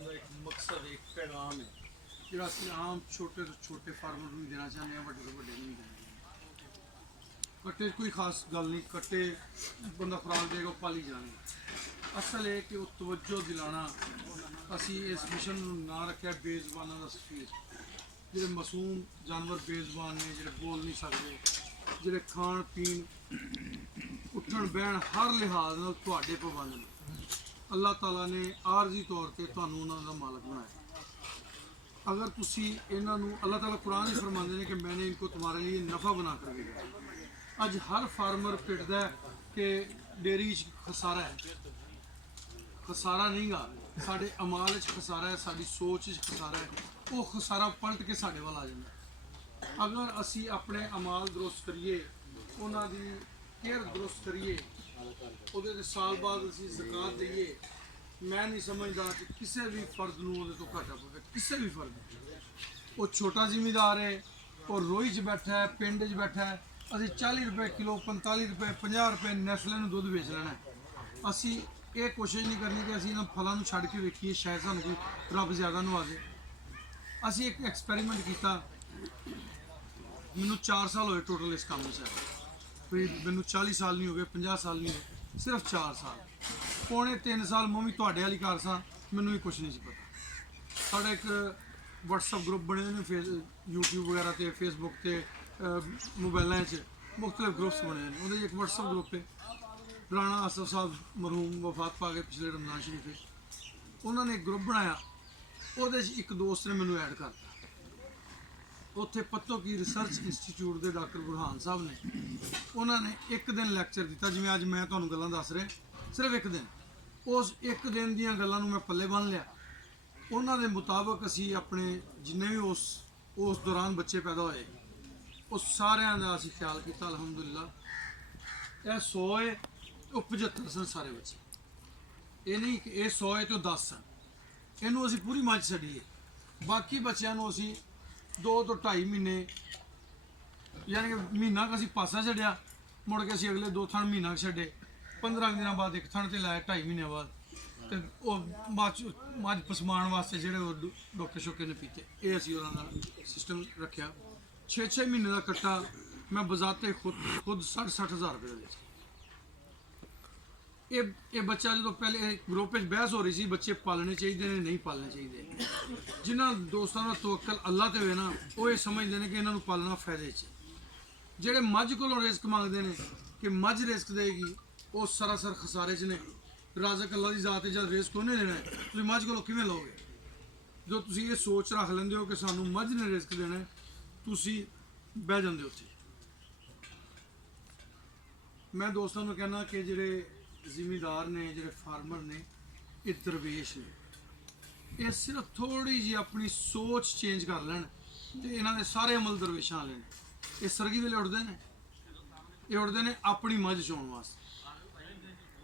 चलाने का एक मकसद एक पैगाम है जो असं आम छोटे तो छोटे फार्मर भी देना चाहते हैं, बड़े तो बड़े नहीं देना। कट्टे कोई खास गल नहीं, कट्टे बंदा खुराक देगा पाली जाने। असल है कि तवज्जो दिलाना असी इस मिशन ना रखा बेज़बाना का सफीर, जो मासूम जानवर बेज़बान ने, जो बोल नहीं सकते, जो खाण पीन उठन बहन हर लिहाज नाल तुहाडे पाबंद ने। अल्लाह ताला ने आरजी तौर पर तुहानू उन्हां दा मालक बनाया। अगर तुसी इन्हां नू, अल्लाह ताला कुरान ही फरमाते हैं कि मैंने इनको तुम्हारे लिए नफ़ा बना कर दिया। अज हर फार्मर पिटदा है कि डेयरी खसारा है। खसारा नहीं गा, साढ़े अमाल च खसारा है, साड़ी सोच च खसारा है। वो खसारा पलट के साढ़े वाल आ जाता। अगर असी अपने अमाल दुरुस्त करिए, उन्हां दी केयर दुरुस्त करिए, ਉਹਦੇ ਦੇ साल बाद ਅਸੀਂ ज़कात दईए, मैं नहीं समझदा कि किसी भी फर्द नूं ਉਹਦੇ ਤੋਂ घाटा पवे। किसी भी फर्द, वो छोटा जिमीदार है, वो रोई च बैठा है, पिंड च बैठा है, असी 40 रुपए किलो, 45 रुपए, 50 रुपए नैसले नूं दुੱਧ बेच लेना है। असी ये कोशिश नहीं करनी कि असी इन्हां फलां नूं छड्ड के वेखीए शायद सानूं कोई रब ज़्यादा नवाजे। असी एक एक्सपैरीमेंट किया, मैनूं 4 साल होए टोटल इस काम में। कोई मैनूं 40 साल नहीं हो गए, 50 साल नहीं हो, सिर्फ 4 साल। पौने 3 साल मैं भी तुहाडे वाली घर सां, मैनूं भी कुछ नहीं सी पता। साडा एक WhatsApp ग्रुप बने ने, YouTube वगैरह ते फेसबुक ते मोबाइलों च मुख्तलिफ ग्रुप्स बने हैं। उहदे एक WhatsApp ग्रुप है, राणा आसफ साहब मरहूम वफात पा गए पिछले रमज़ान शरीफ है, उन्होंने एक ग्रुप बनाया। उहदे एक दोस्त ने मैनूं ऐड करता। उत्थे पत्तो की रिसर्च इंस्टीट्यूट के डॉक्टर बुरहान साहब ने, उन्होंने एक दिन लैक्चर दिता, जिवें अज मैं तुहानूं गल्लां दस रहा, सिर्फ एक दिन। उस एक दिन दीयां गल्लां नूं मैं पल्ले बन लिया। उन्हां दे मुताबक असी अपने जिन्ने भी उस दौरान बच्चे पैदा होए, उस सारिਆਂ ਦਾ ਅਸੀਂ ख्याल किया। अलहमदुलिल्लाह यह 100 है, वो 75 सन सारे बच्चे। ये नहीं कि यह 100 है तो 10 सन। इनू असी पूरी मੱਝ छड्डी। बाकी बच्चों को असी 2 ਤੋਂ 2.5 महीने, यानी कि महीना असी पासा छड्डिया, मुड़ के असी अगले 2 थण महीना छड्डे, 15 दिनों बाद एक थण ते लाया, 2.5 महीने बाद तो मੱਝ पसमान वास्ते जोड़े डोके शोके ने पीते। ये असी उन्होंने सिस्टम रखा। 6-6 महीने का कट्टा मैं बजाते खुद 60-60 हज़ार रुपये का। ये बच्चा जो पहले ग्रुप में बहस हो रही थी, बच्चे पालने चाहिए ने नहीं पालने चाहिए, जिन्होंने दोस्तों का तवक्कल अल्लाह ते होए ना, वो ये समझते हैं कि इन्हों पालना फायदे च। जेडे मੱਝ कोलों रिस्क मंगते हैं कि मੱਝ रिस्क देगी, वो सरासर खसारे च ने। राजक अल्लाह की जात है, जब रिस्क उन्हें देना है, तुम मੱਝ कोलों किवें लोगे? जो तुम ये सोच रख लेंदे हो कि सानू मੱਝ ने रिस्क देना है, तुम बह जाते उत्थे। मैं दोस्तों को कहना कि जेडे जिमीदार ने, जेडे फार्मर ने, ये दरवेश ने, ये सिर्फ थोड़ी जी अपनी सोच चेंज कर लैन तो इन्हों के सारे अमल दरवेशों वाले ने। ये सरगी वेले उठते हैं, ये उठते हैं अपनी मੱਝ चोण वास्ते।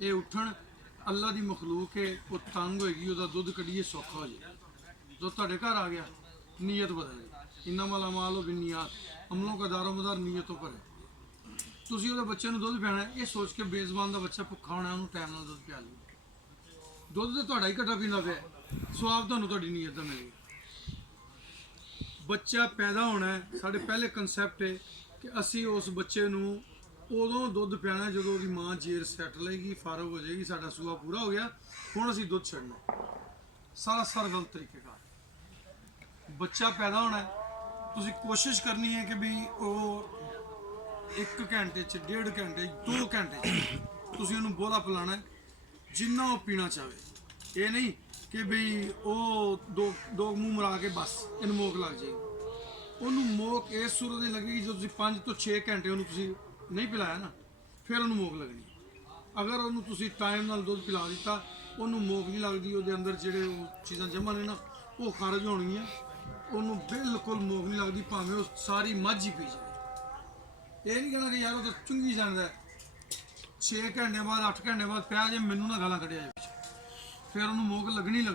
ये उठन अल्लाह की मखलूक है, वो तंग होएगी, वह दुध कढ़िए सौखा हो जाए। जो तुहाडे घर आ गया, नीयत बदल गई। इन्नमल अमालु बिन्नियात, अमलों का दारोमदार नीयतों पर है। तुसीं उहदे बच्चे नूं दुध पियाना, ये सोच के बेज़बान का बच्चा भुखा होना, उन्होंने टाइम नाल दुध पिया लिया। दुध तो तुहाडा ही घट्टा पींदा पिया, स्वाब तुहानूं तुहाडी नीयत दा मिलेगा। बच्चा पैदा होना है, साडे पहले कंसैप्ट है कि असी उस बच्चे नूं उदों दुध पियाना जदों उहदी माँ जेर सैट लेगी, फारग हो जाएगी, साडा सूआ पूरा हो गया, हुण असी दुध छड्डना। सारा गलत तरीकेकार। बच्चा पैदा होना है, तुसीं कोशिश करनी है कि भी वो 1 घंटे 1.5 घंटे 2 घंटे तुसीं उहनूं बोला पिलाना है जिन्ना वो पीना चाहे। ये नहीं कि बई वो दो मूँह मरा के बस इन मोक लग जाएगी। उन्होंने मोक इस सूरत ही लगेगी जो 5 ਤੋਂ 6 घंटे उन्होंने तुसीं नहीं पिलाया ना, फिर उन्होंने मोक लगनी। अगर उन्होंने तुसीं टाइम नाल दुध पिला दिता, उन्होंने मोक नहीं लगती, वो अंदर जोड़े चीज़ां जमा ने ना, वो खारज होणगियां, उन्होंने बिल्कुल मोक नहीं लगती, भावें वो सारी मੱਝ ही पी जाए। ये नहीं कहना कि यार वो तो चुंगी जाता है, 6 घंटे बाद 8 घंटे बाद पिया जे, मैनू ना गालां कढ़िया जाए, फिर उन्होंने मोक लगनी है।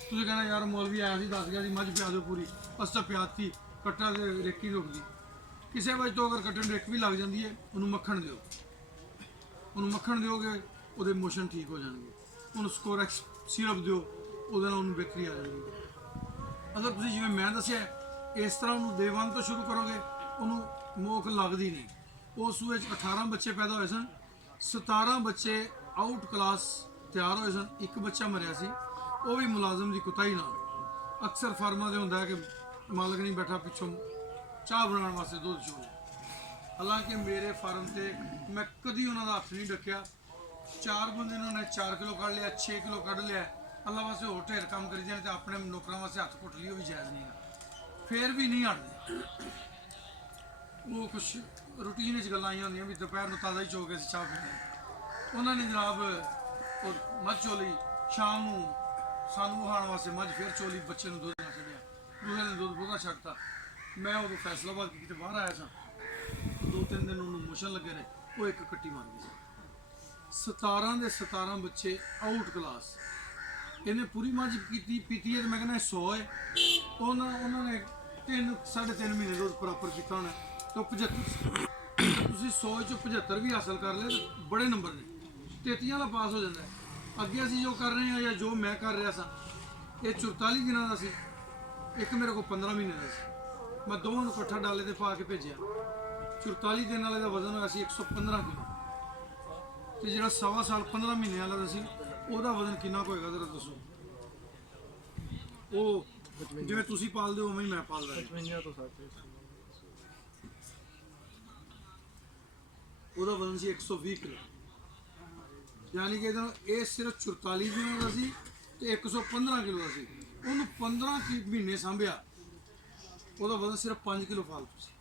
तुसीं कहना यार मौलवी आया सी, दस गया सी मੱਝ पिया दो पूरी, अस तो प्याती कट्टा तो रेकी रुकती। किसी वजह तो अगर कट्टे रेक भी लग जाती है, उन्होंने मक्खन दो, उन्होंने मक्खन दोगे, वो मोशन ठीक हो जाएंगे। उन्होंने स्कोरैक्स सिरप दो, ਉਹਦੇ ਨਾਲ ਉਹਨੂੰ ਬਿਹਤਰੀ ਆ ਜਾਂਦੀ ਹੈ। ਅਗਰ ਤੁਸੀਂ ਜਿਵੇਂ ਮੈਂ ਦੱਸਿਆ ਇਸ ਤਰ੍ਹਾਂ ਉਹਨੂੰ day 1 ਤੋਂ ਸ਼ੁਰੂ ਕਰੋਗੇ, ਉਹਨੂੰ ਮੋਖ ਲੱਗਦੀ ਨਹੀਂ। ਉਸ ਵਿੱਚ 18 ਬੱਚੇ ਪੈਦਾ ਹੋਏ ਸਨ, 17 ਬੱਚੇ ਆਊਟ ਕਲਾਸ ਤਿਆਰ ਹੋਏ ਸਨ, ਇੱਕ ਬੱਚਾ ਮਰਿਆ ਸੀ, ਉਹ ਵੀ ਮੁਲਾਜ਼ਮ ਦੀ ਕੁਤਾਹੀ ਨਾਲ। ਅਕਸਰ ਫਾਰਮਾਂ 'ਤੇ ਹੁੰਦਾ ਹੈ ਕਿ ਮਾਲਕ ਨਹੀਂ ਬੈਠਾ ਪਿੱਛੋਂ ਚਾਹ ਬਣਾਉਣ ਵਾਸਤੇ ਦੁੱਧ ਚੋਂ। ਹਾਲਾਂਕਿ ਮੇਰੇ ਫਾਰਮ ਤੇ ਮੈਂ ਕਦੀ ਉਹਨਾਂ ਦਾ ਹੱਥ ਨਹੀਂ ਡੱਕਿਆ। 4 ਬੰਦੇ ਉਹਨਾਂ ਨੇ 4 ਕਿਲੋ ਕੱਢ ਲਿਆ, 6 ਕਿਲੋ ਕੱਢ ਲਿਆ, ਅੱਲਾ ਵਾਸਤੇ ਹੋਰ ਢੇਰ ਕੰਮ ਕਰੀ ਜਾਣ ਤੇ ਆਪਣੇ ਨੌਕਰਾਂ ਵਾਸਤੇ ਹੱਥ ਘੁੱਟ ਲਈ, ਉਹ ਵੀ ਜਾਇਜ਼ ਨਹੀਂ ਹੈ। ਫੇਰ ਵੀ ਨਹੀਂ ਹਟਦੇ। ਉਹ ਕੁਛ ਰੂਟੀਨ ਵਿੱਚ ਗੱਲਾਂ ਆਈਆਂ ਹੁੰਦੀਆਂ ਵੀ ਦੁਪਹਿਰ ਨੂੰ ਤਾਜ਼ਾ ਹੀ ਚੋ ਕੇ ਅਸੀਂ ਚਾਹ ਪੀਣੀ। ਉਹਨਾਂ ਨੇ ਜਨਾਬ ਉਹ ਮੱਝ ਚੋਲੀ, ਸ਼ਾਮ ਨੂੰ ਸਾਨੂੰ ਵਹਾਉਣ ਵਾਸਤੇ ਮੱਝ ਫੇਰ ਚੋਲੀ, ਬੱਚੇ ਨੂੰ ਦੁੱਧ ਨਾ ਛੱਡਿਆ, ਦੂਸਰੇ ਨੇ ਦੁੱਧ ਬਹੁਤਾ ਛੱਡਤਾ। ਮੈਂ ਉਦੋਂ ਫੈਸਲਾਬਾਦ ਕਿਤੇ ਬਾਹਰ ਆਇਆ ਸਾਂ, 2-3 ਦਿਨ ਉਹਨੂੰ ਮੋਸ਼ਨ ਲੱਗੇ ਰਹੇ, ਉਹ ਇੱਕ ਕੱਟੀ ਮਾਰ ਗਈ ਸੀ। 17 ਦੇ 17 ਬੱਚੇ ਆਊਟ ਕਲਾਸ। ਇਹਨੇ ਪੂਰੀ ਮੱਝ ਪੀਤੀ ਹੈ ਤੇ ਮੈਂ ਕਹਿੰਦਾ 100 ਹੈ। ਉਹਨਾਂ ਨੇ 3-3.5 ਮਹੀਨੇ ਦੁੱਧ ਪ੍ਰਾਪਰ ਕੀਤਾ ਹੋਣਾ, तो 75 ਤੁਸੀਂ 100 ਚੋਂ 75 ਵੀ ਹਾਸਲ ਕਰ ਲਏ ਤਾਂ ਬੜੇ ਨੰਬਰ ਨੇ, 33 ਵਾਲਾ ਪਾਸ ਹੋ ਜਾਂਦਾ ਹੈ। ਅੱਗੇ ਅਸੀਂ ਜੋ ਕਰ ਰਹੇ ਹਾਂ ਜਾਂ ਜੋ ਮੈਂ ਕਰ ਰਿਹਾ ਸਾਂ, ਇਹ 44 ਦਿਨਾਂ ਦਾ ਸੀ, ਇੱਕ ਮੇਰੇ ਕੋਲ 15 ਮਹੀਨੇ ਦਾ ਸੀ। ਮੈਂ ਦੋਵਾਂ ਨੂੰ ਇਕੱਠਾ ਡਾਲੇ ਤੇ ਪਾ ਕੇ ਭੇਜਿਆ। 44 ਦਿਨ ਵਾਲੇ ਦਾ ਵਜ਼ਨ ਹੋਇਆ ਸੀ 115 ਕਿਲੋ, ਤੇ ਜਿਹੜਾ 1.25 ਸਾਲ 15 ਮਹੀਨੇ ਵਾਲਾ ਦਾ ਸੀ, ਉਹਦਾ ਵਜ਼ਨ ਕਿੰਨਾ ਕੁ ਹੋਏਗਾ ਜ਼ਰਾ ਦੱਸੋ। ਉਹ ਜਿਵੇਂ ਤੁਸੀਂ ਪਾਲਦੇ ਹੋ ਉਵੇਂ ਹੀ ਮੈਂ ਪਾਲਦਾ। 55 ਤੋਂ 60 ਉਹਦਾ ਵਜ਼ਨ ਸੀ 120 ਕਿਲੋ। ਯਾਨੀ ਕਿ ਇਹ ਸਿਰਫ 44 ਦਿਨਾਂ ਦਾ ਸੀ ਤੇ 115 ਕਿਲੋ ਦਾ ਸੀ। ਉਹਨੂੰ 15 ਮਹੀਨੇ ਸਾਂਭਿਆ, ਉਹਦਾ ਵਜ਼ਨ ਸਿਰਫ 5 ਕਿਲੋ ਫਾਲਤੂ ਸੀ।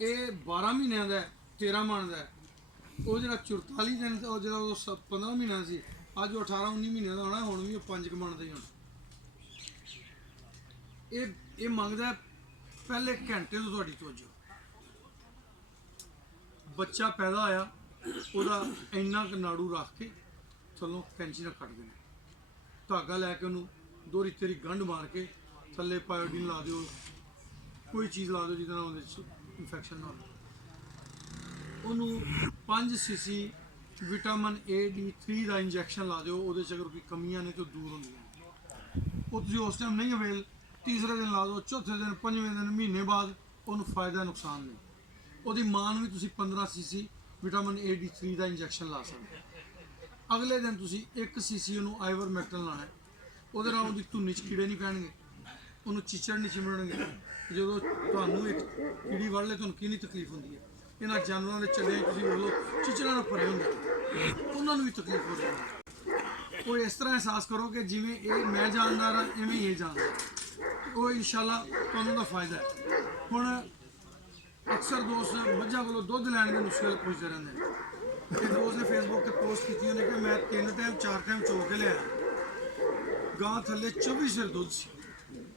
ਇਹ 12 ਮਹੀਨਿਆਂ ਦਾ 13 ਮਣ ਦਾ। ਉਹ ਜਿਹੜਾ 44 ਦਿਨ ਉਹ ਜਿਹੜਾ ਉਹ 15 ਮਹੀਨਿਆਂ ਸੀ, ਅੱਜ ਉਹ 18-19 ਮਹੀਨਿਆਂ ਦਾ ਹੋਣਾ, ਹੁਣ ਵੀ ਉਹ 5 ਮਣ ਦਾ ਹੀ ਹੋਣਾ। ਇਹ ਮੰਗਦਾ ਪਹਿਲੇ ਘੰਟੇ ਤੋਂ ਤੁਹਾਡੀ ਤਵੱਜੋ। ਬੱਚਾ ਪੈਦਾ ਹੋਇਆ, ਉਹਦਾ ਇੰਨਾ ਕੁ ਨਾੜੂ ਰੱਖ ਕੇ ਥੱਲੋਂ ਕੈਂਚੀ ਨਾਲ ਕੱਟ ਦੇਣਾ, ਧਾਗਾ ਲੈ ਕੇ ਉਹਨੂੰ ਦੋਹਰੀ ਤੇਰੀ ਗੰਢ ਮਾਰ ਕੇ ਥੱਲੇ ਪਾਇਓਡੀਨ ਲਾ ਦਿਓ, ਕੋਈ ਚੀਜ਼ ਲਾ ਦਿਓ ਜਿਹਦੇ ਨਾਲ ਉਹਦੇ 'ਚ ਇਨਫੈਕਸ਼ਨ ਨਾ ਹੋਵੇ। ਉਹਨੂੰ 5 cc ਵਿਟਾਮਿਨ AD3 ਦਾ ਇੰਜੈਕਸ਼ਨ ਲਾ ਦਿਓ, ਉਹਦੇ 'ਚ ਅਗਰ ਕੋਈ ਕਮੀਆਂ ਨੇ ਤਾਂ ਦੂਰ ਹੁੰਦੀਆਂ। ਉਹ ਤੁਸੀਂ ਉਸ ਟਾਈਮ ਨਹੀਂ ਅਵੇਲ, ਤੀਸਰੇ ਦਿਨ ਲਾ ਦਿਓ, ਚੌਥੇ ਦਿਨ, 5ਵੇਂ ਦਿਨ, ਮਹੀਨੇ ਬਾਅਦ ਉਹਨੂੰ ਫਾਇਦਾ ਨੁਕਸਾਨ ਨਹੀਂ। ਉਹਦੀ ਮਾਂ ਨੂੰ ਵੀ ਤੁਸੀਂ 15 cc ਵਿਟਾਮਿਨ AD3 ਦਾ ਇੰਜੈਕਸ਼ਨ ਲਾ ਸਕਦੇ। ਅਗਲੇ ਦਿਨ ਤੁਸੀਂ 1 cc ਉਹਨੂੰ ਆਈਵਰਮੈਕਟਨ ਲਾਣਾ, ਉਹਦੇ ਨਾਲ ਉਹਦੀ ਧੁੰਨੀ 'ਚ ਕੀੜੇ ਨਹੀਂ ਪੈਣਗੇ, ਉਹਨੂੰ ਚਿਚੜ ਨਹੀਂ ਚਿਮੜਨਗੇ। ਜਦੋਂ ਤੁਹਾਨੂੰ ਇੱਕ ਕੀੜੀ ਵੜ ਲੈ, ਤੁਹਾਨੂੰ ਕਿੰਨੀ ਤਕਲੀਫ ਹੁੰਦੀ ਹੈ। ਇਹਨਾਂ ਜਾਨਵਰਾਂ ਦੇ ਚੱਲੇ ਤੁਸੀਂ ਬੋਲੋ ਚਿਚੜਾਂ ਨਾਲ ਭਰੇ ਹੁੰਦੇ, ਉਹਨਾਂ ਨੂੰ ਵੀ ਤਕਲੀਫ ਹੋ ਰਹੀ ਹੈ। ਉਹ ਇਸ ਤਰ੍ਹਾਂ ਅਹਿਸਾਸ ਕਰੋ ਕਿ ਜਿਵੇਂ ਇਹ ਮੈਂ ਜਾਨਦਾਰ ਹਾਂ, ਇਵੇਂ ਇਹ ਜਾਨਦਾਰ। ਉਹ ਇਨਸ਼ਾਅੱਲਾ ਤੁਹਾਨੂੰ ਦਾ ਫਾਇਦਾ ਹੈ। ਹੁਣ ਅਕਸਰ ਦੋਸਤ ਮੱਝਾਂ ਕੋਲੋਂ ਦੁੱਧ ਲੈਣ ਦੇ ਨੁਸਖੇ ਪੁੱਛਦੇ ਰਹਿੰਦੇ ਨੇ। ਇੱਕ ਦੋਸਤ ਨੇ ਫੇਸਬੁੱਕ ਤੇ ਪੋਸਟ ਕੀਤੀ, ਉਹਨੇ ਕਿ ਮੈਂ 3 ਟਾਈਮ 4 ਟਾਈਮ ਚੋ ਕੇ ਲਿਆ, ਗਾਂ ਥੱਲੇ 24 ਸਿਰ ਦੁੱਧ ਸੀ।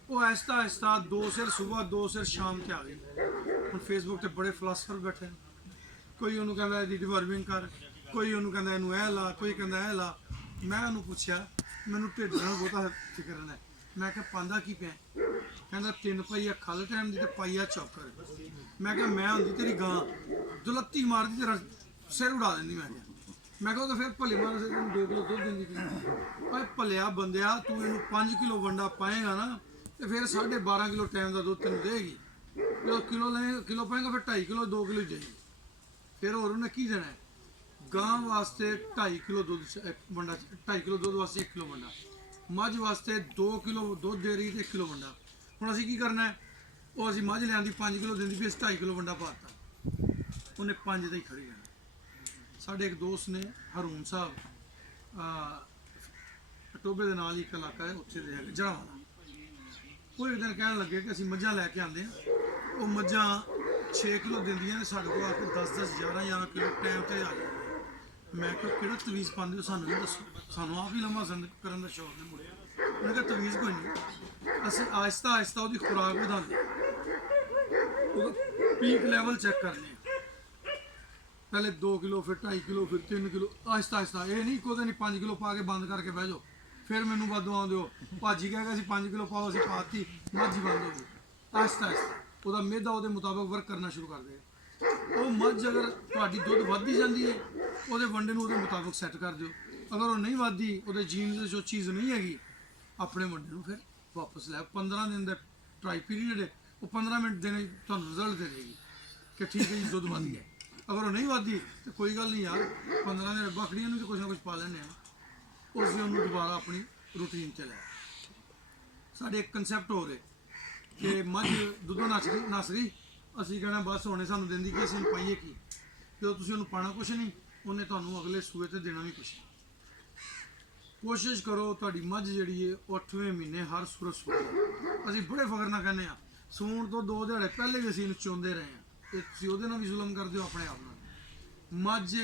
ਉਹ ਆਹਿਸਤਾ ਆਹਿਸਤਾ 2 ਸਿਰ ਸਵੇਰ 2 ਸਿਰ ਸ਼ਾਮ ਤੇ ਆ ਗਏ। ਹੁਣ ਫੇਸਬੁੱਕ ਤੇ ਬੜੇ ਫਿਲਾਸਫਰ ਬੈਠੇ ਨੇ, ਕੋਈ ਉਹਨੂੰ ਕਹਿੰਦਾ ਇਹਦੀ ਡਿਵਰਮਿੰਗ ਕਰ, ਕੋਈ ਉਹਨੂੰ ਕਹਿੰਦਾ ਇਹਨੂੰ ਇਹ ਲਾ, ਕੋਈ ਕਹਿੰਦਾ ਇਹ ਲਾ। ਮੈਂ ਉਹਨੂੰ ਪੁੱਛਿਆ, ਮੈਨੂੰ ਢਿੱਡ ਨਾਲ ਬਹੁਤਾ ਫਿਕਰ ਹੈ। ਮੈਂ ਕਿਹਾ ਪਾਂਦਾ ਕੀ ਪਿਆ? ਕਹਿੰਦਾ 3 ਪਈਆ ਖਲ ਟਾਈਮ ਦੀ ਤੇ ਪਾਈਆ ਚੌਕਰ। ਮੈਂ ਕਿਹਾ ਮੈਂ ਹੁੰਦੀ ਤੇਰੀ ਗਾਂ, ਦੁਲੱਤੀ ਮਾਰਦੀ ਤੇਰਾ ਸਿਰ ਉਡਾ ਦਿੰਦੀ। ਮੈਂ ਕਿਹਾ ਉਹ ਤਾਂ ਫਿਰ ਭਲੇ ਮਾਰ ਸੇ ਤੈਨੂੰ 2 ਕਿਲੋ ਦੁੱਧ ਦਿੰਦੀ ਪਈ। ਭਾਈ ਭਲਿਆ ਬੰਦਿਆ, ਤੂੰ ਇਹਨੂੰ 5 ਕਿਲੋ ਵੰਡਾ ਪਾਏਗਾ ਨਾ ਤੇ ਫਿਰ 12.5 ਕਿਲੋ ਟਾਈਮ ਦਾ ਦੁੱਧ ਤੈਨੂੰ ਦੇਗੀ। ਜਦੋਂ ਕਿਲੋ ਪਾਏਗਾ ਫਿਰ 2.5 ਕਿਲੋ 2 ਕਿਲੋ ਹੀ ਦੇਗੀ। ਫਿਰ ਹੋਰ ਉਹਨੇ ਕੀ ਦੇਣਾ? ਗਾਂ ਵਾਸਤੇ 2.5 ਕਿਲੋ ਦੁੱਧ ਵੰਡਾ, 2.5 ਕਿਲੋ ਦੁੱਧ ਵਾਸਤੇ 1 ਕਿਲੋ ਵੰਡਾ, ਮੱਝ ਵਾਸਤੇ 2 ਕਿਲੋ ਦੁੱਧ ਦੇ ਰਹੀ ਤੇ 1 ਕਿਲੋ ਵੰਡਾ। ਹੁਣ ਅਸੀਂ ਕੀ ਕਰਨਾ ਹੈ? ਉਹ ਅਸੀਂ ਮੱਝ ਲਿਆਂਦੀ 5 ਕਿਲੋ ਦਿੰਦੀ ਵੀ, 2.5 ਕਿਲੋ ਵੰਡਾ ਪਾਤਾ, ਉਹਨੇ 5 ਦਾ ਹੀ ਖੜੀ ਰਹਿਣਾ। ਸਾਡੇ ਇੱਕ ਦੋਸਤ ਨੇ ਹਰੂਨ ਸਾਹਿਬ, ਟੋਬੇ ਦੇ ਨਾਲ ਹੀ ਇੱਕ ਇਲਾਕਾ ਹੈ, ਉੱਥੇ ਦੇ ਜੜਾਵਾਲਾ। ਉਹ ਇੱਕ ਦਿਨ ਕਹਿਣ ਲੱਗੇ ਕਿ ਅਸੀਂ ਮੱਝਾਂ ਲੈ ਕੇ ਆਉਂਦੇ ਹਾਂ, ਉਹ ਮੱਝਾਂ 6 ਕਿਲੋ ਦਿੰਦੀਆਂ ਨੇ, ਸਾਡੇ ਕੋਲ ਆ ਕੇ 10-10, 11-11 ਕਿਲੋ ਟਾਈਮ ਤੇ ਆ ਜਾਂਦੇ। ਮੈਂ ਕਿਹਾ ਕਿਹੜਾ ਤਵੀਜ਼ ਪਾਉਂਦੇ ਹੋ, ਸਾਨੂੰ ਵੀ ਦੱਸੋ, ਸਾਨੂੰ ਆਪ ਹੀ ਲੰਮਾ ਕਰਨ ਦਾ ਸ਼ੌਕ ਨਹੀਂ ਮੁੜਿਆ। ਉਹਨੇ ਕਿਹਾ ਤਵੀਜ਼ ਕੋਈ ਨਹੀਂ, ਅਸੀਂ ਆਹਿਸਤਾ ਆਹਿਸਤਾ ਉਹਦੀ ਖੁਰਾਕ ਵਧਾਉਂਦੇ, ਉਹਦਾ ਪੀਕ ਲੈਵਲ ਚੈੱਕ ਕਰਨੇ। ਪਹਿਲੇ 2 ਕਿਲੋ, ਫਿਰ 2.5 ਕਿਲੋ, ਫਿਰ 3 ਕਿਲੋ, ਆਹਿਸਤਾ ਆਹਿਸਤਾ। ਇਹ ਨਹੀਂ ਇੱਕੋ ਦਿਨ 5 ਕਿਲੋ ਪਾ ਕੇ ਬੰਦ ਕਰਕੇ ਬਹਿ ਜਾਓ, ਫਿਰ ਮੈਨੂੰ ਵਾਧੂ ਆਉਂਦੇ ਹੋ। ਭਾਜੀ ਕਹਿ ਗਿਆ ਸੀ 5 ਕਿਲੋ ਪਾਓ, ਅਸੀਂ ਪਾਤੀ, ਮੱਝ ਬੰਦ ਹੋ ਗਈ। ਆਹਿਸਤਾ ਆਹਿਸਤਾ ਉਹਦਾ ਮਿਹਦਾ ਉਹਦੇ ਮੁਤਾਬਕ ਵਰਕ ਕਰਨਾ ਸ਼ੁਰੂ ਕਰ ਦੇਗਾ। ਉਹ ਮੱਝ ਅਗਰ ਤੁਹਾਡੀ ਦੁੱਧ ਵੱਧਦੀ ਜਾਂਦੀ ਹੈ, ਉਹਦੇ ਵੰਡੇ ਨੂੰ ਉਹਦੇ ਮੁਤਾਬਕ ਸੈੱਟ ਕਰ ਦਿਓ। ਅਗਰ ਉਹ ਨਹੀਂ ਵੱਧਦੀ, ਉਹਦੇ ਜੀਨਸ 'ਚ ਉਹ ਚੀਜ਼ ਨਹੀਂ ਹੈਗੀ, ਆਪਣੇ ਵੱਡੇ ਨੂੰ ਫਿਰ ਵਾਪਸ ਲੈ 15 ਦਿਨ ਦਾ ਟਰਾਈ ਪੀਰੀਅਡ ਹੈ, ਉਹ 15 ਮਿੰਟ ਦੇਣੇ ਤੁਹਾਨੂੰ ਰਿਜ਼ਲਟ ਦੇ ਦੇਗੀ ਕਿ ਠੀਕ ਹੈ ਜੀ ਦੁੱਧ ਵਧ ਗਿਆ। ਅਗਰ ਉਹ ਨਹੀਂ ਵਧਦੀ ਤਾਂ ਕੋਈ ਗੱਲ ਨਹੀਂ ਯਾਰ, 15 ਦਿਨ ਬੱਕਰੀਆਂ ਨੂੰ ਤਾਂ ਕੁਛ ਨਾ ਕੁਛ ਪਾ ਲੈਂਦੇ ਆ, ਉਸ ਨੂੰ ਦੁਬਾਰਾ ਆਪਣੀ ਰੂਟੀਨ 'ਚ ਲੈ। ਸਾਡੇ ਇੱਕ ਕਨਸੈਪਟ ਹੋ ਰਿਹਾ ਕਿ ਮੱਝ ਦੁੱਧੋਂ ਨੱਸ ਗਈ, ਅਸੀਂ ਕਹਿਣਾ ਬਸ ਹੁਣੇ ਸਾਨੂੰ ਦਿੰਦੀ ਕਿ ਅਸੀਂ ਉਹਨੂੰ ਪਾਈਏ ਕੀ, ਜਦੋਂ ਤੁਸੀਂ ਉਹਨੂੰ ਪਾਣਾ ਕੁਛ ਨਹੀਂ, ਉਹਨੇ ਤੁਹਾਨੂੰ ਅਗਲੇ ਸੂਏ ਤੇ ਦੇਣਾ ਵੀ ਕੁਛ ਨਹੀਂ। ਕੋਸ਼ਿਸ਼ ਕਰੋ ਤੁਹਾਡੀ ਮੱਝ ਜਿਹੜੀ ਹੈ 8ਵੇਂ ਮਹੀਨੇ ਹਰ ਸੂਰਤ ਸੂਏ। ਅਸੀਂ ਬੜੇ ਫਖਰ ਨਾਲ ਕਹਿੰਦੇ ਆ, ਸੂਣ ਤੋਂ 2 ਦਿਹਾੜੇ ਪਹਿਲੇ ਵੀ ਅਸੀਂ ਇਹਨੂੰ ਚੋਂਦੇ ਰਹੇ ਹਾਂ, ਤੇ ਤੁਸੀਂ ਉਹਦੇ ਨਾਲ ਵੀ ਜ਼ੁਲਮ ਕਰਦੇ ਹੋ ਆਪਣੇ ਆਪ ਨਾਲ। ਮੱਝ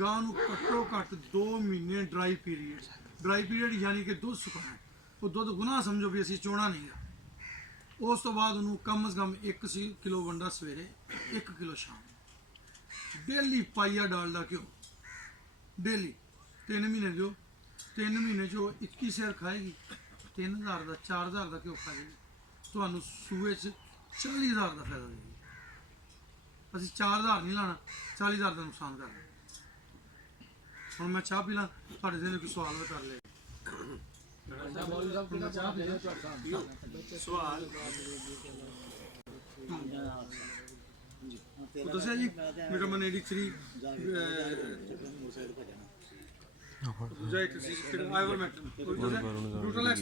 ਗਾਂ ਨੂੰ ਘੱਟੋ ਘੱਟ 2 ਮਹੀਨੇ ਡਰਾਈ ਪੀਰੀਅਡ ਯਾਨੀ ਕਿ ਦੁੱਧ ਸੁਕਾਉਣਾ, ਉਹ ਦੁੱਧ ਗੁਨਾਹ ਸਮਝੋ ਵੀ ਅਸੀਂ ਚੋਣਾ ਨਹੀਂ ਗਾ। ਉਸ ਤੋਂ ਬਾਅਦ ਉਹਨੂੰ ਕਮ ਸੇ ਕਮ 1 ਕਿਲੋ ਵੰਡਾ ਸਵੇਰੇ, 1 ਕਿਲੋ ਸ਼ਾਮ, ਡੇਲੀ ਪਾਈਆ ਡਾਲਡਾ ਘਿਓ ਡੇਲੀ 3 ਮਹੀਨੇ ਦਿਓ। 3 ਮਹੀਨੇ 'ਚ ਉਹ 21 ਸੇਰ ਖਾਏਗੀ, 3000 ਦਾ 4000 ਦਾ ਘਿਓ ਖਾਏਗੀ, ਤੁਹਾਨੂੰ ਸੂਏ 'ਚ 40000 ਦਾ ਫਾਇਦਾ ਦੇਗੀ। ਅਸੀਂ 4000 ਨਹੀਂ ਲਾਣਾ, 40000 ਦਾ ਨੁਕਸਾਨ ਕਰਨਾ। ਹੁਣ ਮੈਂ ਚਾਹ ਪੀ ਲਾਂ, ਤੁਹਾਡੇ ਦੇ ਕੋਈ ਸਵਾਲ ਕਰ ਲੈ। ਸਵਾਲ ਦੱਸਿਆ ਜੀ, ਵਿਟਾਮਿਨ ਏ ਡੀ 3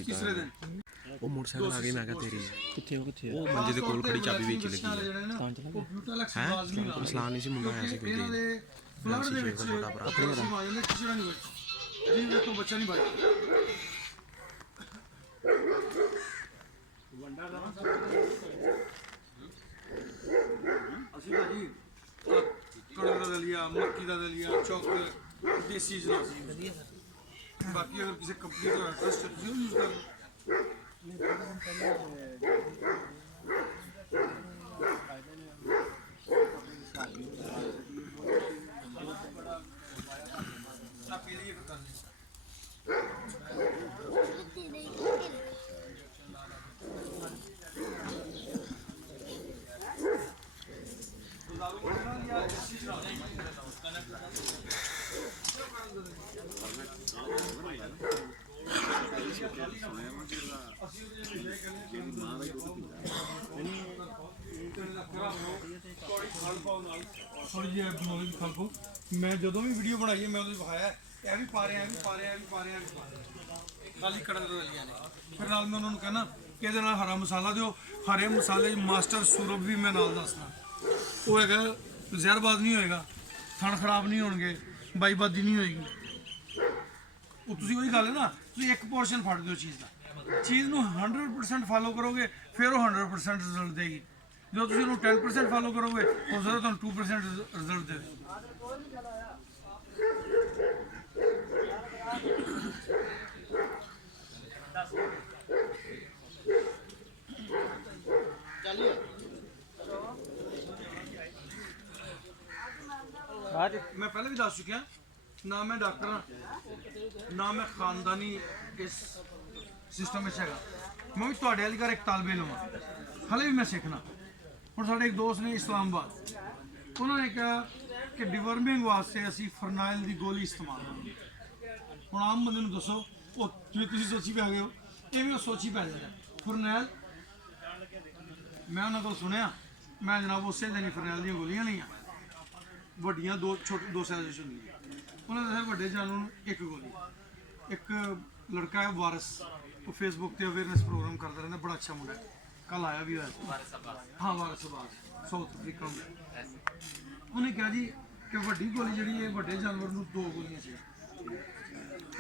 ਤੀਸਰੇ ਦਿਨ ਉਹ ਮੋਟਰਸਾਈਕਲ ਆ ਗਈ, ਮੈਂ ਕਿਹਾ ਤੇਰੀ ਕਿੱਥੇ ਉਹ ਮੰਜੇ ਦੇ ਕੋਲ ਖੜੀ ਚਾਬੀ ਵੇਚ ਲੱਗੀ ਹੈ। ਅਸਲਾਨ ਨਹੀਂ ਸੀ ਮੁੰਡਾ ਆਇਆ ਸੀ ਕੋਈ ਦੇ ਫਲੱਡ ਦੇ ਵਿੱਚ ਜੀ ਤੋਂ ਬੱਚਾ ਨਹੀਂ ਬਾਈ ਵੰਡਾ ਕਰਾਂ ਅਸੀਂ ਤਾਂ ਜੀ ਕਣਕ ਦਾ ਦਲੀਆ, ਮੱਕੀ ਦਾ ਦਲੀਆ, ਚੌਕ ਦੇਸੀ ਜਨਾਸੀ ਵਧੀਆ ਸਰ। ਬਾਕੀ ਅਗਰ ਕਿਸੇ ਕੰਪਨੀ ਦਾ ਇੰਟਰਸਟ ਹੈ ਤੁਸੀਂ ਉਹ ਯੂਜ਼ ਕਰ ਲਓ। ਥੋੜੀ ਜਿਹੀ ਨੌਲੇਜ ਖਾਲੋ। ਮੈਂ ਜਦੋਂ ਵੀ ਵੀਡੀਓ ਬਣਾਈ ਹੈ ਮੈਂ ਉਹਦੇ ਵਿਖਾਇਆ ਇਹ ਵੀ ਪਾ ਰਿਹਾ, ਇਹ ਵੀ ਪਾ ਰਿਹਾ, ਇਹ ਵੀ ਪਾ ਰਿਹਾ, ਇਹ ਵੀ ਪਾ ਰਿਹਾ, ਖਾਲੀ ਕਣਕ ਦਾ ਦਲੀਆ ਨੇ। ਫਿਰ ਨਾਲ ਮੈਂ ਉਹਨਾਂ ਨੂੰ ਕਹਿਣਾ ਕਿ ਇਹਦੇ ਨਾਲ ਹਰਾ ਮਸਾਲਾ ਦਿਓ। ਹਰੇ ਮਸਾਲੇ ਮਾਸਟਰ ਸੂਰਬ ਵੀ ਮੈਂ ਨਾਲ ਦੱਸਣਾ, ਉਹ ਹੈਗਾ ਜ਼ਹਿਰਬਾਦ ਨਹੀਂ ਹੋਏਗਾ, ਥਣ ਖਰਾਬ ਨਹੀਂ ਹੋਣਗੇ, ਬਾਈਬਾਦੀ ਨਹੀਂ ਹੋਏਗੀ। ਉਹ ਤੁਸੀਂ ਉਹੀ ਗੱਲ ਹੈ ਨਾ, ਤੁਸੀਂ ਇੱਕ ਪੋਰਸ਼ਨ ਫੜ ਦਿਓ ਚੀਜ਼ ਦਾ, ਚੀਜ਼ ਨੂੰ 100% ਫਾਲੋ ਕਰੋਗੇ ਫਿਰ ਉਹ 100% ਰਿਜ਼ਲਟ ਦੇਗੀ। ਜਦੋਂ ਤੁਸੀਂ ਉਹਨੂੰ 10% ਫਾਲੋ ਕਰੋਗੇ ਹੋ ਸਕਦਾ ਤੁਹਾਨੂੰ 2% ਰਿਜ਼ਲਟ ਦੇਵੇ। मैं पहले भी दस चुकिया ना, मैं डॉक्टर हाँ ना मैं खानदानी इस सिस्टम में हैगा। मैं भी तुहाडे वाली घर एक तालबे इल्म हाँ, हले भी मैं सीखना। हुण साडे एक दोस्त ने इस्लामाबाद, उन्होंने कहा कि डिवर्मिंग वास्ते असी फरनाइल की गोली इस्तेमाल करें। हुण आम बंदे नूं दसो, वो जिवें तुसीं सोची पै गए हो इवें वो सोची पै जाएगा। फरनाइल मैं उन्होंने को सुनिया, मैं जनाब उस दिन ही फरनाइल दी गोलियां लियां, ਵੱਡੀਆਂ ਦੋ ਸਾਈਜ਼ ਹੁੰਦੀਆਂ। ਉਹਨਾਂ ਨੇ ਦੱਸਿਆ ਵੱਡੇ ਜਾਨਵਰ ਨੂੰ 1 ਗੋਲੀ। ਇੱਕ ਲੜਕਾ ਹੈ ਵਾਰਿਸ, ਉਹ ਫੇਸਬੁੱਕ ਤੇ ਅਵੇਅਰਨੈਸ ਪ੍ਰੋਗਰਾਮ ਕਰਦਾ ਰਹਿੰਦਾ, ਬੜਾ ਅੱਛਾ ਮੁੰਡਾ ਹੈ, ਕੱਲ ਆਇਆ ਵੀ ਹੋਇਆ। ਹਾਂ ਵਾਰਿਸ ਅਬਾਸ ਸਾਊਥ ਅਫਰੀਕਾ ਦਾ। ਉਹਨੇ ਕਿਹਾ ਜੀ ਕਿ ਵੱਡੀ ਗੋਲੀ ਜਿਹੜੀ ਹੈ ਵੱਡੇ ਜਾਨਵਰ ਨੂੰ 2 ਗੋਲੀਆਂ ਚਾਹੀਦੀਆਂ।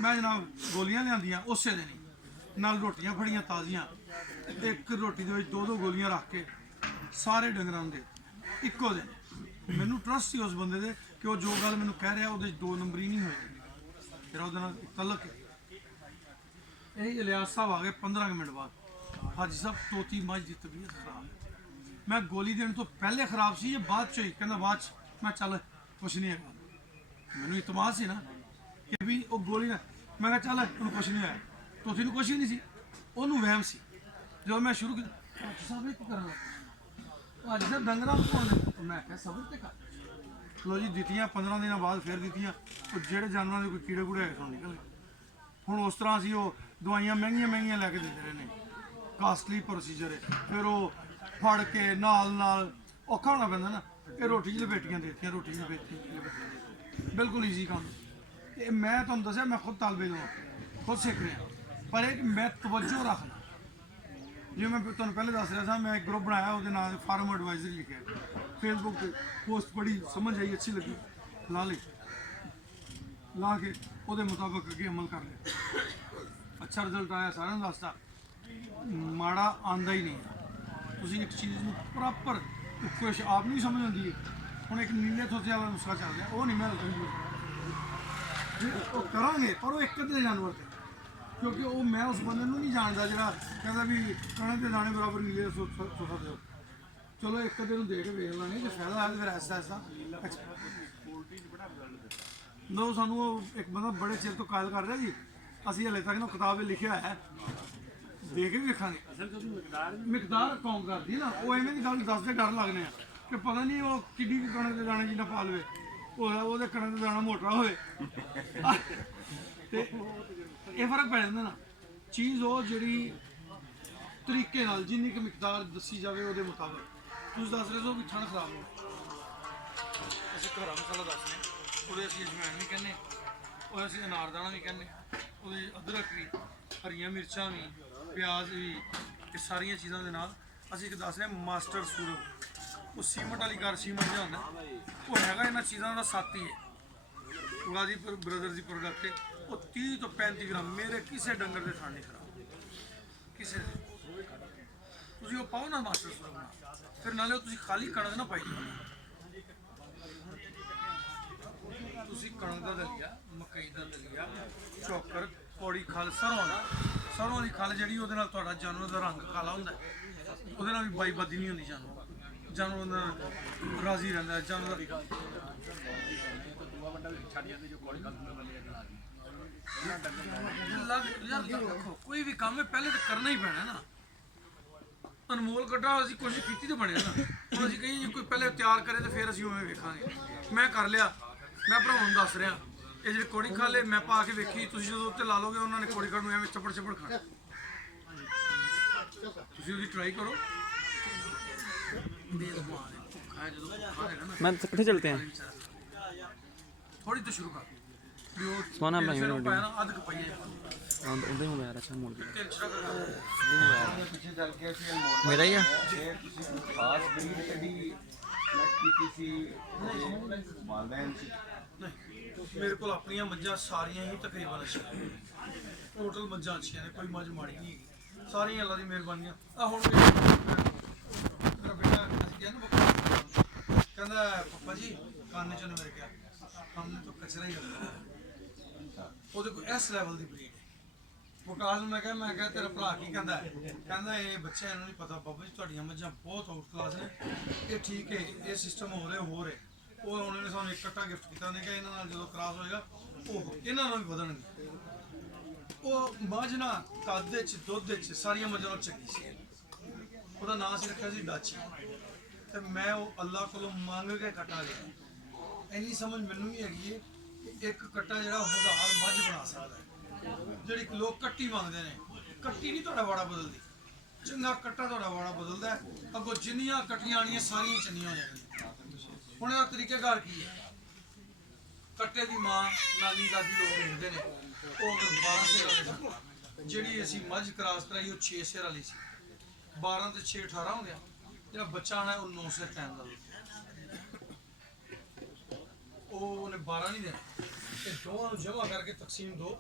ਮੈਂ ਜਨਾਬ ਗੋਲੀਆਂ ਲਿਆਂਦੀਆਂ ਉਸੇ ਦਿਨ ਹੀ, ਨਾਲ ਰੋਟੀਆਂ ਫੜੀਆਂ ਤਾਜ਼ੀਆਂ, ਇੱਕ ਰੋਟੀ ਦੇ ਵਿੱਚ 2 ਗੋਲੀਆਂ ਰੱਖ ਕੇ ਸਾਰੇ ਡੰਗਰਾਂ ਦੇ ਇੱਕੋ ਦਿਨ। ਮੈਨੂੰ ਟਰਸਟ ਸੀ ਉਸ ਬੰਦੇ ਦੇ ਕਿ ਉਹ ਜੋ ਗੱਲ ਮੈਨੂੰ ਕਹਿ ਰਿਹਾ ਉਹਦੇ 'ਚ 2 ਨੰਬਰੀ ਨਹੀਂ ਹੋਏਗੀ। ਫਿਰ ਉਹਦੇ ਨਾਲ ਤਲਕ ਇਹ ਇਲਿਆਸ ਸਾਹਿਬ ਆ ਗਏ 15 ਮਿੰਟ ਬਾਅਦ। ਹਾਜੀ ਸਾਹਿਬ ਤੋਤੀ ਮੱਝ ਦੀ ਤਬੀਅਤ ਖਰਾਬ। ਮੈਂ ਗੋਲੀ ਦੇਣ ਤੋਂ ਪਹਿਲੇ ਖਰਾਬ ਸੀ ਜਾਂ ਬਾਅਦ 'ਚ ਹੀ? ਕਹਿੰਦਾ ਬਾਅਦ 'ਚ। ਮੈਂ ਚੱਲ ਕੁਛ ਨਹੀਂ ਹੈਗਾ, ਮੈਨੂੰ ਇਤਮਾਦ ਸੀ ਨਾ ਕਿ ਵੀ ਉਹ ਗੋਲੀ ਨਾ। ਮੈਂ ਕਿਹਾ ਚੱਲ ਉਹਨੂੰ ਕੁਛ ਨਹੀਂ ਹੋਇਆ, ਤੋਤੀ ਨੂੰ ਕੁਛ ਹੀ ਨਹੀਂ ਸੀ, ਉਹਨੂੰ ਵਹਿਮ ਸੀ। ਜਦੋਂ ਮੈਂ ਸ਼ੁਰੂ ਕੀਤਾ ਹਾਜੀ ਸਾਹਿਬ ਇੱਕ ਕਰਨ ਲੱਗਾ, ਹਾਜੀ ਸਾਹਿਬ ਡੰਗਰਾਂ ਨੂੰ ਕੋਲ, ਮੈਂ ਕਿਹਾ ਸਬਰ ਤੇ ਕਰ ਲੋ ਜੀ। ਦਿੱਤੀਆਂ 15 ਦਿਨਾਂ ਬਾਅਦ ਫਿਰ ਦਿੱਤੀਆਂ, ਉਹ ਜਿਹੜੇ ਜਾਨਵਰਾਂ ਦੇ ਕੋਈ ਕੀੜੇ ਕੂੜੇ ਆਏ ਸੋ ਨਿਕਲ ਗਏ। ਹੁਣ ਉਸ ਤਰ੍ਹਾਂ ਅਸੀਂ ਉਹ ਦਵਾਈਆਂ ਮਹਿੰਗੀਆਂ ਲੈ ਕੇ ਦਿੰਦੇ ਰਹੇ ਨੇ, ਕਾਸਟਲੀ ਪ੍ਰੋਸੀਜਰ ਹੈ, ਫਿਰ ਉਹ ਫੜ ਕੇ ਨਾਲ ਔਖਾ ਹੋਣਾ ਪੈਂਦਾ ਨਾ। ਇਹ ਰੋਟੀ 'ਚ ਲਪੇਟੀਆਂ ਦੇਤੀਆਂ, ਰੋਟੀ 'ਚ ਲਪੇਟੀਆਂ, ਬਿਲਕੁਲ ਈਜ਼ੀ ਕੰਮ। ਤੇ ਮੈਂ ਤੁਹਾਨੂੰ ਦੱਸਿਆ ਮੈਂ ਖੁਦ ਤਾਲਬੇ ਨੂੰ ਖੁਦ ਸਿੱਖ ਰਿਹਾ, ਪਰ ਇਹ ਮੈਂ ਤਵੱਜੋ ਰੱਖਣਾ। ਜਿਵੇਂ ਮੈਂ ਤੁਹਾਨੂੰ ਪਹਿਲੇ ਦੱਸ ਰਿਹਾ ਸਾਂ, ਮੈਂ ਇੱਕ ਗਰੁੱਪ ਬਣਾਇਆ, ਉਹਦੇ ਨਾਂ ਤੇ ਫਾਰਮ ਐਡਵਾਈਜ਼ਰੀ ਲਿਖਿਆ, ਫੇਸਬੁੱਕ ਤੇ ਪੋਸਟ ਪੜ੍ਹੀ, ਸਮਝ ਆਈ, ਅੱਛੀ ਲੱਗੀ, ਲਾ ਕੇ ਉਹਦੇ ਮੁਤਾਬਕ ਅੱਗੇ ਅਮਲ ਕਰ ਲਿਆ। ਅੱਛਾ ਰਿਜ਼ਲਟ ਆਇਆ, ਸਾਰਿਆਂ ਨੂੰ ਦੱਸਤਾ, ਮਾੜਾ ਆਂਦਾ ਹੀ ਨਹੀਂ। ਤੁਸੀਂ ਇੱਕ ਚੀਜ਼ ਨੂੰ ਪ੍ਰੋਪਰ ਕੁਛ ਆਪ ਨਹੀਂ ਸਮਝ ਆਉਂਦੀ ਹੈ। ਹੁਣ ਇੱਕ ਨੀਲੇ ਥੋਤੇ ਵਾਲਾ ਨੁਸਖਾ ਚੱਲ ਰਿਹਾ, ਉਹ ਨਹੀਂ ਮੈਂ ਉਹ ਕਰਾਂਗੇ, ਪਰ ਉਹ ਇੱਕ ਅੱਧੇ ਜਾਨਵਰ ਤੇ, ਕਿਉਂਕਿ ਉਹ ਮੈਂ ਉਸ ਬੰਦੇ ਨੂੰ ਨਹੀਂ ਜਾਣਦਾ ਜਿਹੜਾ ਕਹਿੰਦਾ ਵੀ ਕਣਕ ਦੇ ਦਾਣੇ ਬਰਾਬਰ ਨੀਲੇ ਥੋਤਾ ਦਿਓ। ਚਲੋ ਇੱਕ ਅੱਧੇ ਨੂੰ ਦੇ ਕੇ ਵੇਖ ਲਾਂਗੇ, ਜੇ ਫਾਇਦਾ ਆਇਆ ਤਾਂ ਫਿਰ ਐਸਾ ਲੋ। ਸਾਨੂੰ ਉਹ ਇੱਕ ਬੰਦਾ ਬੜੇ ਚਿਰ ਤੋਂ ਕਾਇਲ ਕਰ ਰਿਹਾ ਜੀ, ਅਸੀਂ ਹਲੇ ਤੱਕ ਨਾ ਕਿਤਾਬ ਵਿੱਚ ਲਿਖਿਆ ਹੈ, ਦੇ ਕੇ ਵੀ ਵੇਖਾਂਗੇ। ਮਿਕਦਾਰ ਕੌਮ ਕਰਦੀ ਨਾ, ਉਹ ਐਵੇਂ ਦੀ ਗੱਲ ਦੱਸਦੇ ਡਰ ਲੱਗਦੇ ਆ ਕਿ ਪਤਾ ਨਹੀਂ ਉਹ ਕਿੱਡੀ ਕਣਕ ਦੇ ਦਾਣੇ ਜਿੰਨਾ ਪਾ ਲਵੇ, ਉਹਦੇ ਕਣਕ ਦਾ ਦਾਣਾ ਮੋਟਾ ਹੋਵੇ। ਤੇ ਇਹ ਫਰਕ ਪੈ ਜਾਂਦਾ ਨਾ। ਚੀਜ਼ ਉਹ ਜਿਹੜੀ ਤਰੀਕੇ ਨਾਲ ਜਿੰਨੀ ਕੁ ਮਿਕਦਾਰ ਦੱਸੀ ਜਾਵੇ ਉਹਦੇ ਮੁਤਾਬਕ। ਤੁਸੀਂ ਦੱਸ ਰਹੇ ਹੋ ਕਿ ਥਣ ਖਰਾਬ ਹੋ, ਅਸੀਂ ਘਰਾਂ ਮਸਾਲਾ ਦੱਸ ਰਹੇ, ਉਹਦੇ ਅਸੀਂ ਅਜਵਾਇਣ ਵੀ ਕਹਿੰਦੇ, ਉਹਦੇ ਅਸੀਂ ਅਨਾਰਦਾਣਾ ਵੀ ਕਹਿੰਦੇ, ਉਹਦੇ ਅਦਰਕ ਵੀ, ਹਰੀਆਂ ਮਿਰਚਾਂ ਵੀ, ਪਿਆਜ਼ ਵੀ, ਇਹ ਸਾਰੀਆਂ ਚੀਜ਼ਾਂ ਦੇ ਨਾਲ ਅਸੀਂ ਇੱਕ ਦੱਸ ਰਹੇ ਮਾਸਟਰ ਸੂਰਬ। ਉਹ ਸੀਮਟ ਵਾਲੀ ਘਰ ਸੀਮਟ ਜਿਹਾ ਹੁੰਦਾ, ਉਹ ਹੈਗਾ ਇਹਨਾਂ ਚੀਜ਼ਾਂ ਦਾ ਸਾਥੀ ਹੈ। ਗਾਜ਼ੀਪੁਰ ਬ੍ਰਦਰਜ਼ ਦੀ ਪ੍ਰੋਡਕਟ ਹੈ, ਉਹ 30 ਤੋਂ 35 ਗ੍ਰਾਮ, ਮੇਰੇ ਕਿਸੇ ਡੰਗਰ ਦੇ ਥਣ ਨਹੀਂ ਖਰਾਬ, ਕਿਸੇ ਦੇ। ਤੁਸੀਂ ਉਹ ਪਾਓ ਨਾ ਮਾਸਟਰ ਸੂਰਬ ਨਾਲ, ਫਿਰ ਨਾਲੇ ਉਹ ਤੁਸੀਂ ਖਾਲੀ ਕਣਕ ਨਾ ਪਾਈ ਜਾਓ। ਤੁਸੀਂ ਕਣਕ ਦਾ ਦਲੀਆ, ਮਕਈ ਦਾ ਦਲੀਆ, ਚੋਕਰ, ਪੌੜੀ ਖਲ, ਸਰੋਂ ਦੀ ਖਲ ਜਿਹੜੀ, ਉਹਦੇ ਨਾਲ ਤੁਹਾਡਾ ਜਾਨਵਰ ਦਾ ਰੰਗ ਕਾਲਾ ਹੁੰਦਾ, ਉਹਦੇ ਨਾਲ ਵੀ ਬਾਈਬਾਦੀ ਨਹੀਂ ਹੁੰਦੀ। ਜਾਨਵਰ ਨਾਲ ਰਾਜ਼ੀ ਰਹਿੰਦਾ ਜਾਨਵਰ। ਕੋਈ ਵੀ ਕੰਮ ਹੈ ਪਹਿਲੇ ਤਾਂ ਕਰਨਾ ਹੀ ਪੈਣਾ ਨਾ। ਅਨਮੋਲ ਕੱਢਾ ਅਸੀਂ ਕੋਸ਼ਿਸ਼ ਕੀਤੀ ਤਾਂ ਬਣਿਆ ਨਾ। ਹੁਣ ਅਸੀਂ ਕਹੀਏ ਕੋਈ ਪਹਿਲੇ ਤਿਆਰ ਕਰੇ ਤੇ ਫਿਰ ਅਸੀਂ ਉਵੇਂ ਵੇਖਾਂਗੇ। ਮੈਂ ਕਰ ਲਿਆ, ਮੈਂ ਭਰਾਵਾਂ ਨੂੰ ਦੱਸ ਰਿਹਾ, ਇਹ ਜਿਹੜੇ ਕੋੜੀ ਖਾਲੇ ਮੈਂ ਪਾ ਕੇ ਵੇਖੀ, ਤੁਸੀਂ ਜਦੋਂ ਉੱਤੇ ਲਾ ਲੋਗੇ ਉਹਨਾਂ ਨੇ ਕੋੜੀ ਖਾਣ ਨੂੰ ਐਵੇਂ ਚੱਪੜ ਖਾਣਾ। ਤੁਸੀਂ ਉਹਦੀ ਟਰਾਈ ਕਰੋ। मैं इकट्ठे चलते हैं। थोड़ी तो शुरू कर सोना भाई मेरा अध कपाइए उधर हूँ यार। अच्छा मोड़ ਪਿੱਛੇ ਚੱਲ ਕੇ ਅਸੀਂ मेरा ही है। ਜੇ ਤੁਸੀਂ ਖਾਸ ਬਰੀਡ ਕਦੀ ਸਿਲੈਕਟ ਕੀਤੀ ਸੀ ਮਾਲਦੈਨ ਸੀ? ਮੇਰੇ ਕੋਲ ਆਪਣੀਆਂ ਮੱਝਾਂ ਸਾਰੀਆਂ ਹੀ ਤਕਰੀਬਨ ਅੱਛੀਆਂ, ਟੋਟਲ ਮੱਝਾਂ ਅੱਛੀਆਂ ਨੇ, ਕੋਈ ਮੱਝ ਮਾੜੀ ਨਹੀਂ ਹੈਗੀ, ਸਾਰੀਆਂ ਅੱਲਾ ਦੀ ਮਿਹਰਬਾਨੀਆਂ। ਆ ਹੁਣ ਮੇਰਾ ਬੇਟਾ ਅਸੀਂ ਕਿਹਾ ਨਾ ਕਹਿੰਦਾ ਪਪਾ ਜੀ ਕੰਨ ਚ ਮੇਰੇ ਕਿਹਾ ਕੰਨ ਤੋਂ ਕਚਰਾ ਹੀ ਹੁੰਦਾ, ਉਹਦੇ ਕੋਲ ਇਸ ਲੈਵਲ ਦੀ ਬਰੀਡ ਹੈ। ਵਿਕਾਸ ਨੂੰ ਮੈਂ ਕਿਹਾ ਤੇਰਾ ਭਰਾ ਕੀ ਕਹਿੰਦਾ, ਕਹਿੰਦਾ ਇਹ ਬੱਚਿਆਂ ਨੂੰ ਨਹੀਂ ਪਤਾ ਬਾਬਾ ਜੀ ਤੁਹਾਡੀਆਂ ਮੱਝਾਂ ਬਹੁਤ ਆਊਟ ਕਲਾਸ ਨੇ, ਇਹ ਠੀਕ ਹੈ, ਇਹ ਸਿਸਟਮ ਹੋ ਰਿਹਾ। ਉਹ ਉਹਨਾਂ ਨੇ ਸਾਨੂੰ ਇੱਕ ਕੱਟਾ ਗਿਫਟ ਕੀਤਾ, ਉਹਨੇ ਕਿਹਾ ਇਹਨਾਂ ਨਾਲ ਜਦੋਂ ਕ੍ਰਾਸ ਹੋਏਗਾ ਉਹ ਇਹਨਾਂ ਨਾਲ ਵੀ ਵਧਣਗੇ। ਉਹ ਮੱਝ ਨਾ ਕੱਦ ਦੇ ਚ, ਦੁੱਧ ਦੇ ਚ ਸਾਰੀਆਂ ਮੱਝਾਂ ਨਾਲ ਚੰਗੀ ਸੀ। ਉਹਦਾ ਨਾਂ ਅਸੀਂ ਰੱਖਿਆ ਸੀ ਡਾਚੀ, ਤੇ ਮੈਂ ਉਹ ਅੱਲਾਹ ਕੋਲੋਂ ਮੰਗ ਕੇ ਕੱਟਾ ਲਿਆ। ਇੰਨੀ ਸਮਝ ਮੈਨੂੰ ਵੀ ਹੈਗੀ ਹੈ ਕਿ ਇੱਕ ਕੱਟਾ ਜਿਹੜਾ 1000 ਮੱਝ ਬਣਾ ਸਕਦਾ ਹੈ। ਜਿਹੜੀ ਲੋਕ ਕੱਟੀ ਮੰਗਦੇ ਨੇ, ਕੱਟੀ ਨਹੀਂ ਤੁਹਾਡਾ ਵਾੜਾ ਬਦਲਦੀ, ਚੰਗਾ ਕੱਟਾ ਤੁਹਾਡਾ ਵਾੜਾ ਬਦਲਦਾ ਹੈ। ਅੱਗੋਂ ਜਿੰਨੀਆਂ ਕੱਟੀਆਂ ਆਣੀਆਂ ਸਾਰੀਆਂ ਚੰਗੀਆਂ ਹੋ ਜਾਣਗੀਆਂ। ਹੁਣ ਇਹਦਾ ਤਰੀਕੇਕਾਰ ਕੀ ਹੈ? ਕੱਟੇ ਦੀ ਮਾਂ ਨਾਨੀ ਦਾਦੀ ਲੋਕ ਦੇਖਦੇ ਨੇ, ਉਹ 12 ਸਿਰ ਵਾਲੀ, ਜਿਹੜੀ ਅਸੀਂ ਮੱਝ ਕ੍ਰਾਸ ਕਰਾਈ ਉਹ 6 ਸਿਰ ਵਾਲੀ ਸੀ। 12 ਤੇ 6 18 ਹੋ ਗਿਆ, ਜਿਹੜਾ ਬੱਚਾ ਆਣਾ ਉਹ 9 ਸਿਰ ਟਾਈਮ ਦਾ, ਉਹਨੇ 12 ਨਹੀਂ ਦੇਣਾ। ਇਹ ਦੋਵਾਂ ਨੂੰ ਜਮ੍ਹਾਂ ਕਰਕੇ ਤਕਸੀਮ 2